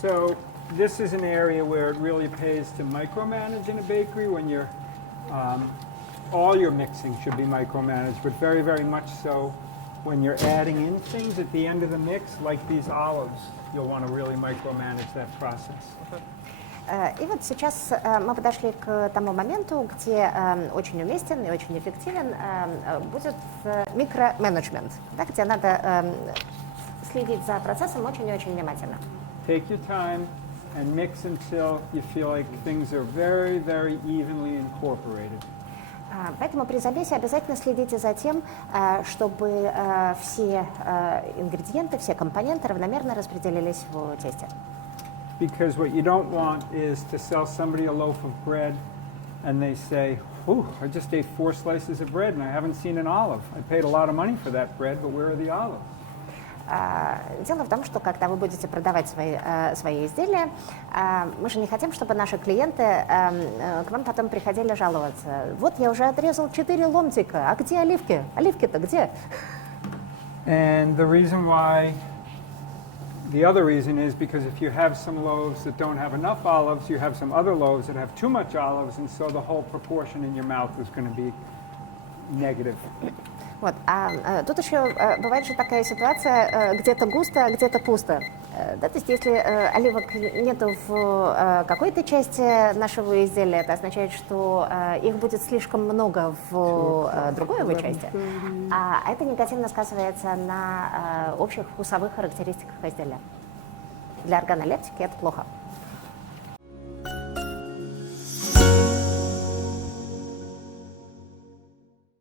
So this is an area where it really pays to micromanage in a bakery when you're, all your mixing should be micromanaged, but very, very much so when you're adding in things at the end of the mix, like these olives, you'll want to really micromanage that process. И вот сейчас мы подошли к тому моменту, где очень уместен и очень эффективен будет микроменеджмент, да, где надо следить за процессом очень и очень внимательно. Take your time and mix until you feel like things are very, very evenly incorporated. Поэтому при замесе обязательно следите за тем, чтобы все ингредиенты, все компоненты равномерно распределились в тесте. Because what you don't want is to sell somebody a loaf of bread and they say, "Ooh, I just ate 4 slices of bread and I haven't seen an olive. I paid a lot of money for that bread, but where are the olives?" Дело в том, что когда вы будете продавать свои изделия, мы же не хотим, чтобы наши клиенты к вам потом приходили жаловаться. Вот я уже отрезал 4 ломтика, а где оливки? Оливки-то где? And the other reason is because if you have some loaves that don't have enough olives, you have some other loaves that have too much olives, and so the whole proportion in your mouth is going to be negative. Вот. А тут еще бывает же такая ситуация, где-то густо, а где-то пусто. Да, то есть если оливок нету в какой-то части нашего изделия, это означает, что их будет слишком много в другой его части, а это негативно сказывается на общих вкусовых характеристиках изделия. Для органолептики это плохо.